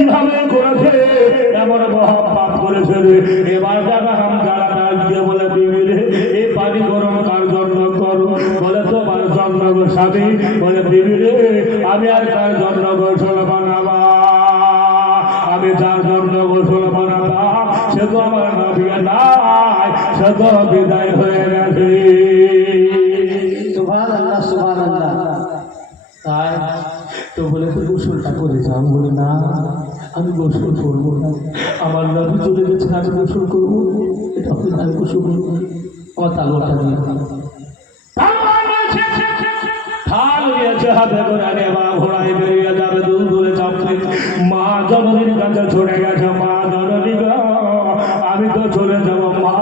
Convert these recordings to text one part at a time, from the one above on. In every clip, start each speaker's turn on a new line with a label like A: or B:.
A: কীভাবে করেছে, এমন মহাপাপ করেছে এবার যারা হাম যারা ডাক দিয়ে বলে বিবি এই পানি গরম কার জন্য করো? বলে, তোমার জন্য গো স্বামী। বলে বিবি আমি আর তার জন্য গোসল বানাবা। আমি যার জন্য গোসল বানাতাম সে তো আমার নবী নাই, সে তো বিদায় হয়ে গেছে। তাই তো বলে, গোসলটা করে যাও। বলে, না আমি গোসল করব। আমার নবী চলে গেছে আমি গোসল করব। এটা হবে না, আমি গোসল করব তালোটা দিয়ে মা গেছে মা আমি তো চলে যাব মা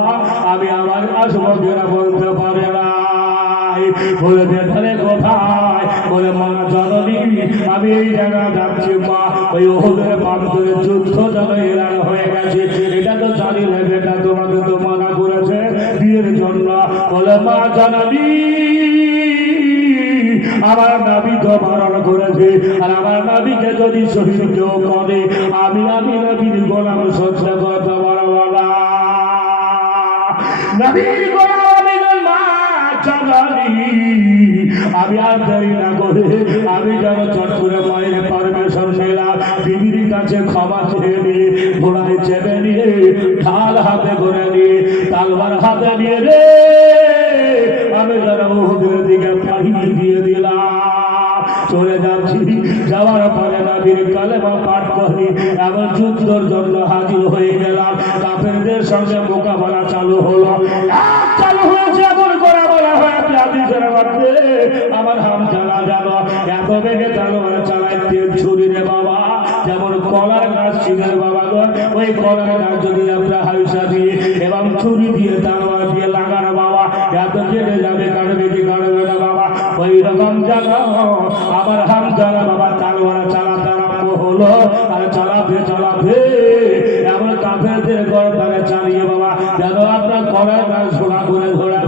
A: আমি আমার আসব বলতে পারে বলে কোথায়? বলে মা জননী আমি এই জায়গা যাচ্ছি মা ওই ওদের প্রান্তরে যুদ্ধ যেন এলান হয়ে গেছে। এটা তো জানি না বেটা তোমাকে তো মানা করেছে বিয়ের জন্য বলে, মা জননী আমার নাবি তো মারণ করেছে। আর আমার নাবিকে যদি শহীদ কেউ করে, আমি আমি নবীর গোলাম করতে পারব না। নবীর গোলাম মা জানানি আমি আর দেরি না করে আমি যেন চট করে মায়ের পারমিশন নিলাম। বিবির কাছে ক্ষমা চেয়ে নিয়ে, ঘোড়ায় চেপে নিয়ে, ঢাল হাতে করে নিয়ে, তালবার হাতে নিয়ে রে, আমি যেন বহুদের দিকে পাহিয়ে দিয়ে দিলাম। চলে যাচ্ছি, যাওয়ার পরে নবীর কালেমা পাঠ করি। এমন যুদ্ধর জন্য হাজির হয়ে গেলাম। কাফেরদের সঙ্গে মোকাবেলা চালু হলো। চালু হয়েছে আদিসের আমার হাম চালা যাব। এত বেগে চালু হয়ে চালায় তেল ছুরি রে বাবা। যেমন কলার গাছ ছিলেন বাবা গো, ওই কলার গাছ যদি আমরা হাইসা দিয়ে এবং ছুরি দিয়ে তালোয়ার দিয়ে লাগানো বাবা, এত কেটে যাবে কাটবে কি কাটবে না বাবা। ওই রকম জানো, আমার হাম চালা বাবা তালোয়ার চালাতে আরম্ভ হলো। আর চালাতে চালাতে এমন কাফেরদের গড় তারা চালিয়ে বাবা, যেন আপনার কলার গাছ করে ধরে ফেলা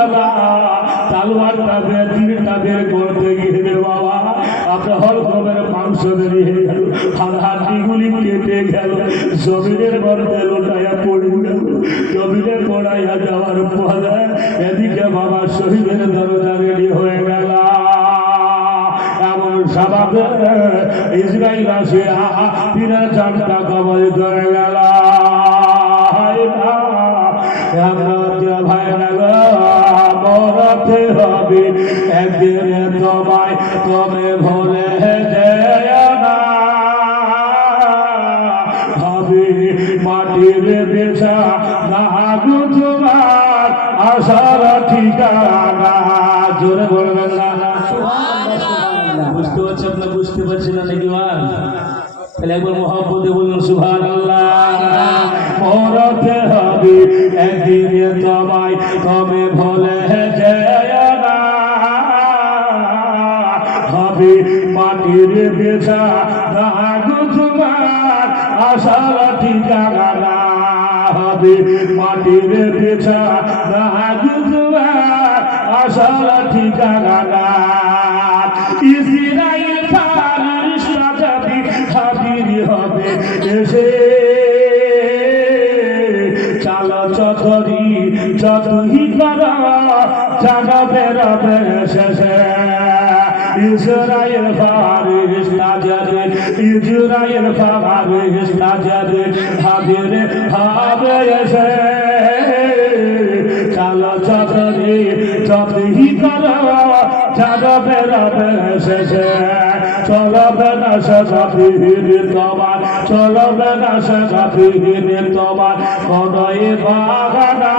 A: খামখানা তালুয়ারটা বের তীরটা বের করতে গিয়ে বাবা, আপনার হরকমের মাংস বেরিয়ে গেল, আর হাড্ডিগুলি কেটে গেল, জমিনের মধ্যে লোটাইয়া পড়ে গেল জমিনে পড়াইয়া যাওয়ার পরে এদিকে বাবা শহীদের দরজা রেডি হয়ে গেল। স্বভাবে ইসরায়েল আসে তিনের চারটা কবল করে গেল। ভাইরা গো মরতে হবে। একদিনে তোমায় তুমি ভুলে না। হবে মাটির বেচা তোমার ঠিকানা। জোরে বলবেন না। বুঝতে পারছি আপনার? বুঝতে পারছি না নাকি? তাহলে একবার মহাপদে বলুন সুভান মাটির বেচা নাগু তোমার আশার ঠিকানা না হবে মাটির বেচা নাগু তোমার আশার ঠিকানা ইসরাইল তার সাজাবি হাজির হবে এসে। চাল চকরি যতই করা, জাগাবে রবে শেষে। ইসরায়েল ফারিস নাজারে হাজির হবে এসে চালো চতরি চতরি করো জাগাবে রবে শেষে চলবে না সে সাথীর তোমার চলবে না সে সাথীর তোমার কদয় বাগানা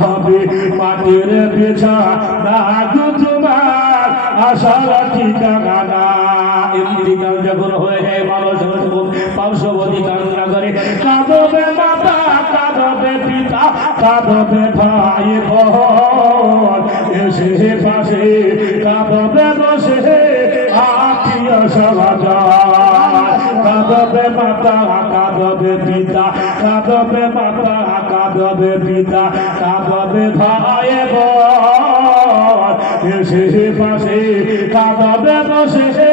A: হবে মাটির পেছা দাদু তোমার আশার ঠিকানা গান যখন হয়ে যায়, মানুষ যখন পার্শ্ববর্তী কান্না করে, কাঁদবে মাতা কাঁদবে পিতা, কাঁদবে ভাই এসে পাশে, কাঁদবে বসে, আত্মীয় সমাজ, কাঁদবে মাতা কাঁদবে পিতা, কাঁদবে মাতা কাঁদবে পিতা, কাঁদবে ভাই এসে পাশে, কাঁদবে বসে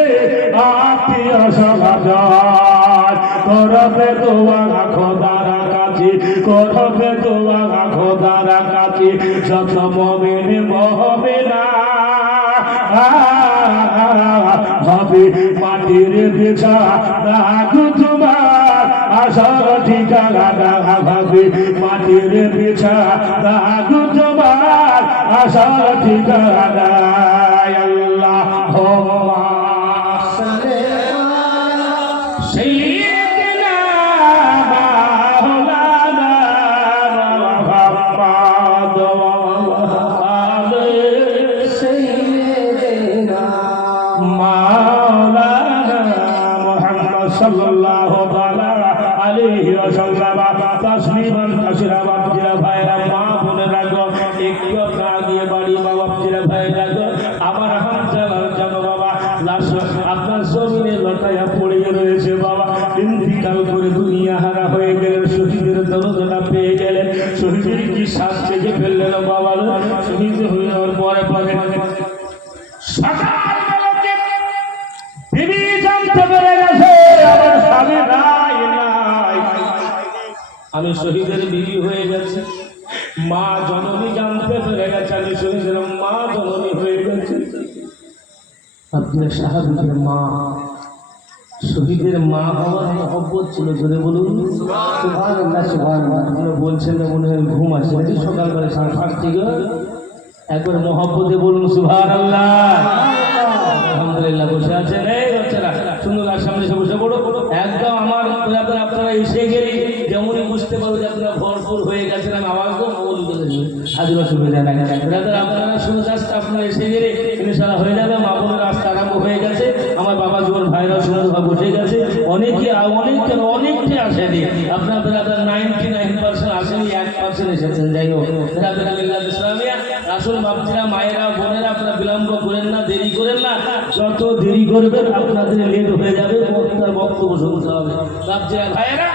A: আত্মীয় সমাজ করবে দোয়া খোদার কাছে, করবে দোয়া খোদার কাছে যত মমিন মহবে না। হবে মাটির পেছা দাগু তোমার। আসার ঠিকানা হবে মাটির পেছা দাগু তোমার আসার ঠিকানা আল্লাহ سيدنا مولانا محمد مولانا محمد صلى الله تعالى আলাইহি ওয়াসাল্লাম তাসলিমান কাসিরা বাপজিরা ভাইরা, মা বোনেরা গো, একটু না দিয়ে বাড়ি মা বাপজিরা ভাইরা গো, আমার হামজালাল জানো বাবা, লাশ আপনার জমিনে লটাইয়া পড়ে রয়েছে বাবা। ইন্তিকাল করে দুনিয়া হারা হয়ে গেলেন, শহীদের দরজনা পেয়ে গেলেন। শহীদের কি শ্বাস চেখে ফেললেন বাবা শহীদ হয়ে পরে পরে শহীদের বিবি হয়ে গেছি। মা জননী জানতে পেরে গেছে আমি শহীদের মা জননী হয়ে গেছে। আপনার সাহাবিদের মা শহীদের মা হওয়ার মহব্বত ছিল জোরে বলুন। আপনারা বলছেন না মনে হয় ঘুম নাকি? সকালবেলা সাড়ে পাঁচ থেকে একবার মহব্বতে বলুন সুবহানাল্লাহ। আলহামদুলিল্লাহ বসে আছেন। এই বাচ্চারা সুন্দর সামনে বসে পড়ো একদম আমার আপনারা এসে গেলে যেমনই বুঝতে পারো যে আপনারা ভরপুর হয়ে গেছেন, আমি আওয়াজ তো বলি হাজির অসুবিধা নাই ব্রাদার আপনারা শুনে জাস্ট আপনারা এসে গেলে ইনশাআল্লাহ হয়ে যাবে। মা বোনের রাস্তা আরম্ভ হয়ে গেছে। আমার বাবা জীবন ভাইরা সুন্দরভাবে বসে গেছে। অনেকে অনেকে অনেককে আসেনি। আপনার ব্রাদার নাইনটি নাইন পার্সেন্ট আসেনি, এক পার্সেন্ট এসেছেন। যাই হোক ইসলামিয়া আসল বাপজিরা, মায়েরা, বোনেরা, আপনারা বিলম্ব করেন না, দেরি করেন না। যত দেরি করবেন, আপনাদের লেট হয়ে যাবে বক্তব্য শুনতে হবে। বাপজিরা, ভাইয়েরা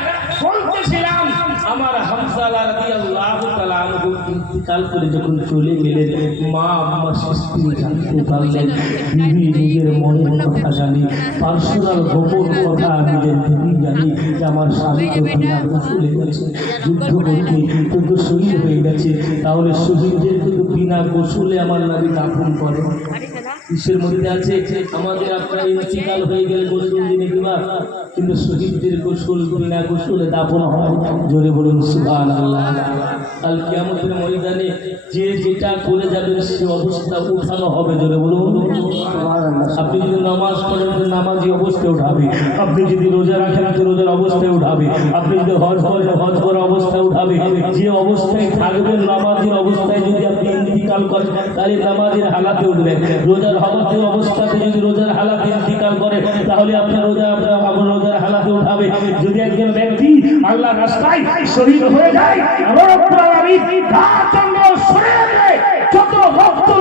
A: বলতেছিলাম, আমার হামসালা রাদিয়াল্লাহু তাআলা আনহু ইন্তিকাল করে যখন চলে গেলেন, মা আমার স্ত্রী জানতে পারলেন বিবি নিজের মনের কথা জানি, পার্সোনাল গোপন কথা নিজের বিবি জানি যে আমার স্বামী চলে গেছে যুদ্ধ করতে কিন্তু শহীদ হয়ে গেছে, তাহলে শহীদদের কিন্তু বিনা গোসলে আমার নাবি দাফন করে। কিসের মধ্যে আছে। আমাদের আপনার ইন্তিকাল হয়ে গেলে গোসল দিনে কিবা কিন্তু শহীদদের গোসল বিনা গোসলে দাফন হয় জোরে বলুন সুবহান আল্লাহ কাল কিয়ামতের ময়দানে যে যেটা করে যাবেন সে অবস্থা উঠানো হবে। জোরে বলুন। আপনি যদি নামাজ পড়েন তো নামাজি অবস্থায় উঠাবে। আপনি যদি রোজা রাখেন তো রোজার অবস্থায় উঠাবে। আপনি যদি হজ করেন হজ করার অবস্থায় উঠাবে। যে অবস্থায় থাকবেন নামাজের অবস্থায় যদি আপনি ইন্তিকাল করেন তাহলে নামাজের হালাতে উঠবেন। রোজার হজতে অবস্থাতে যদি রোজার হালাতে ইন্তিকাল করে, তাহলে আপনার রোজা, আপনার আপনার রোজার হালাতে উঠাবে। যদি একজন ব্যক্তি আল্লাহ রাস্তায় শরীর হয়ে যায় যত রক্ত রয়েছে